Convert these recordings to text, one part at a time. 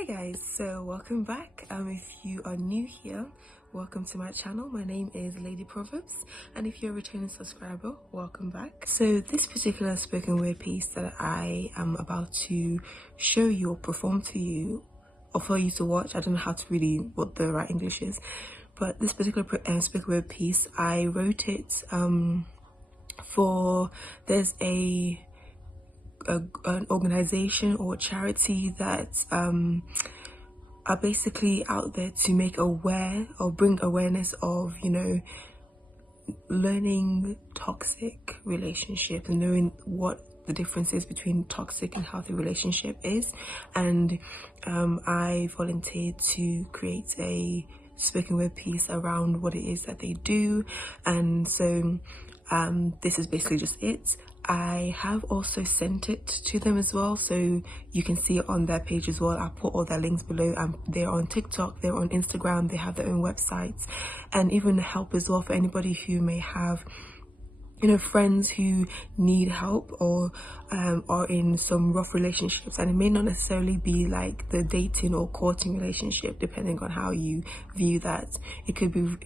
Hey guys, so welcome back. If you are new here, welcome to my channel. My name is Lady Proverbz, and if you're a returning subscriber, welcome back. So this particular spoken word piece that I am about to show you or perform to you or for you to watch, I don't know how to really what the right English is, but this particular spoken word piece, I wrote it there's an organization or charity that are basically out there to make aware or bring awareness of, learning toxic relationship and knowing what the difference is between toxic and healthy relationship is. And I volunteered to create a spoken word piece around what it is that they do. And so this is basically just it. I have also sent it to them as well, so you can see it on their page as well. I'll put all their links below. They're on TikTok, they're on Instagram, they have their own websites, and even help as well for anybody who may have friends who need help or are in some rough relationships. And it may not necessarily be like the dating or courting relationship, depending on how you view that. It could be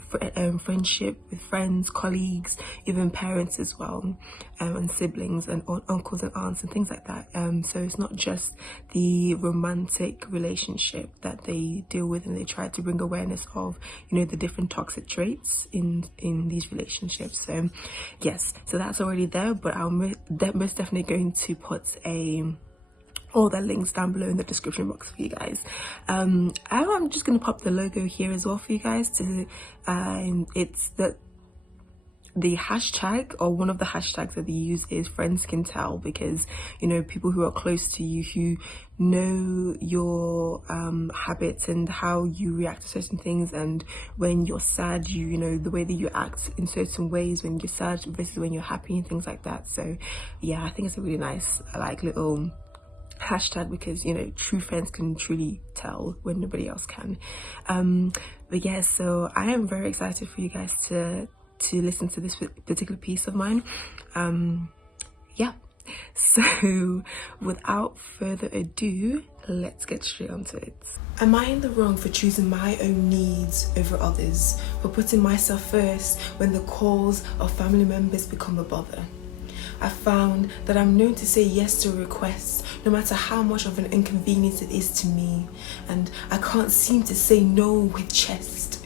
friendship with friends, colleagues, even parents as well, and siblings and uncles and aunts and things like that. So it's not just the romantic relationship that they deal with, and they try to bring awareness of the different toxic traits in these relationships. So yes, so that's already there, but I'm most definitely going to put all the links down below in the description box for you guys. I'm just going to pop the logo here as well for you guys to it's the hashtag, or one of the hashtags that they use, is friends can tell, because people who are close to you, who know your habits and how you react to certain things, and when you're sad, the way that you act in certain ways when you're sad versus when you're happy and things like that. So yeah, I think it's a really nice little hashtag, because true friends can truly tell when nobody else can. But yeah, so I am very excited for you guys to listen to this particular piece of mine. Yeah, so without further ado, let's get straight onto it. Am I in the wrong for choosing my own needs over others, for putting myself first when the calls of family members become a bother? I found that I'm known to say yes to a request, no matter how much of an inconvenience it is to me, and I can't seem to say no with chest.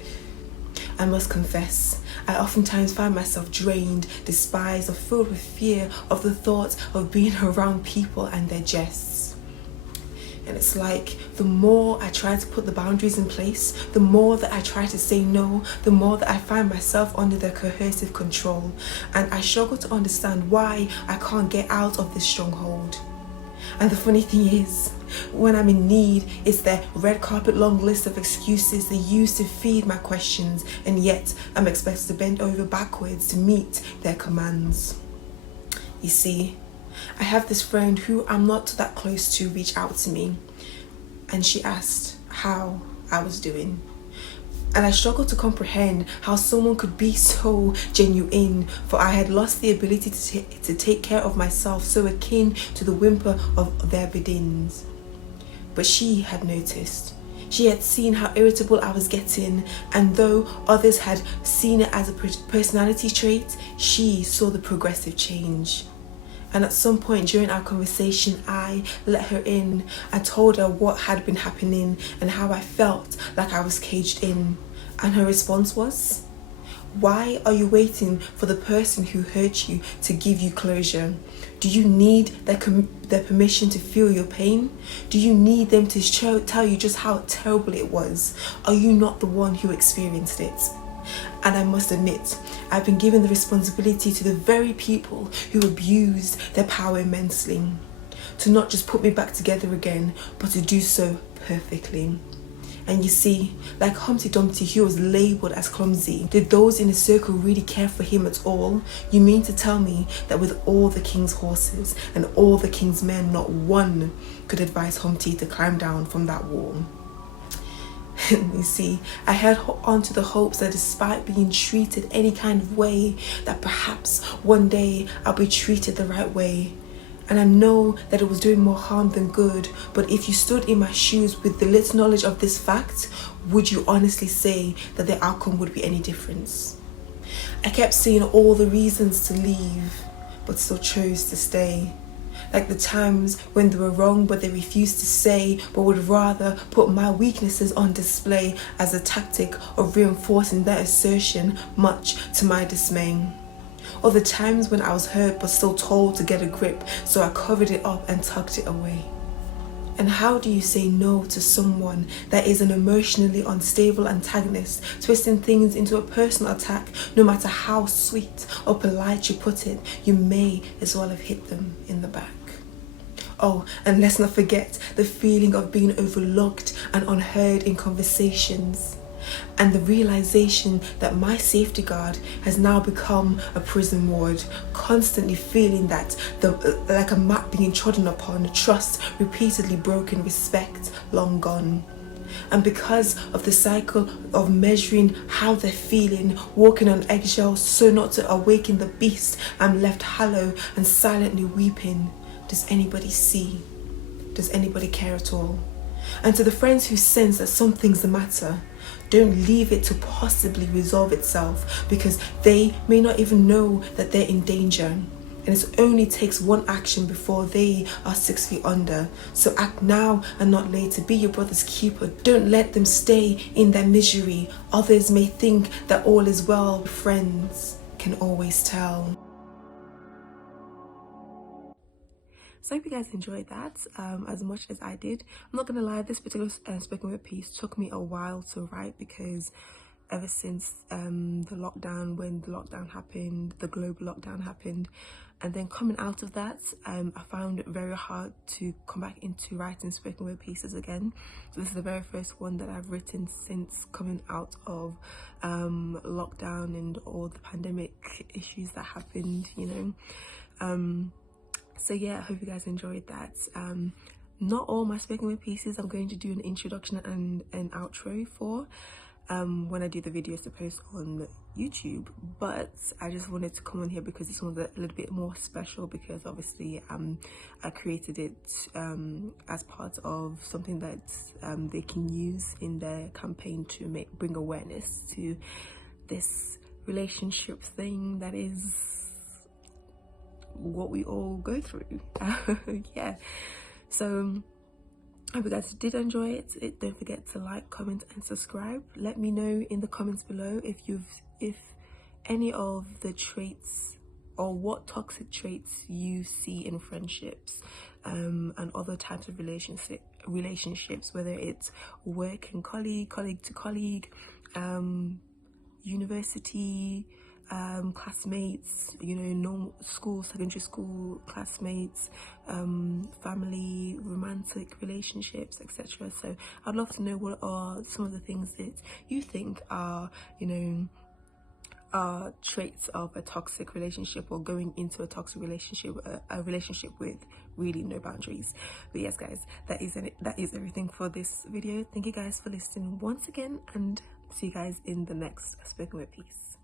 I must confess, I oftentimes find myself drained, despised, or filled with fear of the thought of being around people and their jests. And it's like the more I try to put the boundaries in place, the more that I try to say no, the more that I find myself under their coercive control. And I struggle to understand why I can't get out of this stronghold. And the funny thing is, when I'm in need, it's their red carpet long list of excuses they use to feed my questions, and yet I'm expected to bend over backwards to meet their commands. You see, I have this friend who I'm not that close to reach out to me, and she asked how I was doing. And I struggled to comprehend how someone could be so genuine, for I had lost the ability to take care of myself, so akin to the whimper of their bedins. But she had noticed. She had seen how irritable I was getting, and though others had seen it as a personality trait, she saw the progressive change. And at some point during our conversation, I let her in. I told her what had been happening and how I felt like I was caged in. And her response was, "Why are you waiting for the person who hurt you to give you closure? Do you need their permission to feel your pain? Do you need them to tell you just how terrible it was? Are you not the one who experienced it?" And I must admit, I've been given the responsibility to the very people who abused their power immensely, to not just put me back together again, but to do so perfectly. And you see, like Humpty Dumpty, he was labelled as clumsy. Did those in the circle really care for him at all? You mean to tell me that with all the king's horses and all the king's men, not one could advise Humpty to climb down from that wall? You see, I held on to the hopes that despite being treated any kind of way, that perhaps one day I'll be treated the right way. And I know that it was doing more harm than good, but if you stood in my shoes with the little knowledge of this fact, would you honestly say that the outcome would be any difference? I kept seeing all the reasons to leave, but still chose to stay. Like the times when they were wrong but they refused to say, but would rather put my weaknesses on display as a tactic of reinforcing their assertion, much to my dismay. Or the times when I was hurt but still told to get a grip, so I covered it up and tucked it away. And how do you say no to someone that is an emotionally unstable antagonist, twisting things into a personal attack? No matter how sweet or polite you put it, you may as well have hit them in the back. Oh, and let's not forget the feeling of being overlooked and unheard in conversations. And the realization that my safety guard has now become a prison ward, constantly feeling that like a mat being trodden upon, trust repeatedly broken, respect long gone. And because of the cycle of measuring how they're feeling, walking on eggshells so not to awaken the beast, I'm left hollow and silently weeping. Does anybody see? Does anybody care at all? And to the friends who sense that something's the matter, don't leave it to possibly resolve itself, because they may not even know that they're in danger. And it only takes one action before they are 6 feet under. So act now and not later. Be your brother's keeper. Don't let them stay in their misery. Others may think that all is well. Friends can always tell. So I hope you guys enjoyed that as much as I did. I'm not gonna lie, this particular spoken word piece took me a while to write, because ever since when the lockdown happened, the global lockdown happened, and then coming out of that, I found it very hard to come back into writing spoken word pieces again. So this is the very first one that I've written since coming out of lockdown and all the pandemic issues that happened, you know. So yeah, I hope you guys enjoyed that. Not all my spoken word pieces I'm going to do an introduction and an outro for when I do the videos to post on YouTube, but I just wanted to come on here because this one's a little bit more special, because obviously I created it as part of something that they can use in their campaign to bring awareness to this relationship thing that is what we all go through. Yeah, so I hope you guys did enjoy it. Don't forget to like, comment and subscribe. Let me know in the comments below if any of the traits or what toxic traits you see in friendships and other types of relationships, whether it's work and colleague to colleague, university classmates, you know, normal school, secondary school classmates, family, romantic relationships, etc. So I'd love to know what are some of the things that you think are, you know, traits of a toxic relationship, or going into a toxic relationship, a relationship with really no boundaries. But yes guys, that is everything for this video. Thank you guys for listening once again, and see you guys in the next spoken word piece.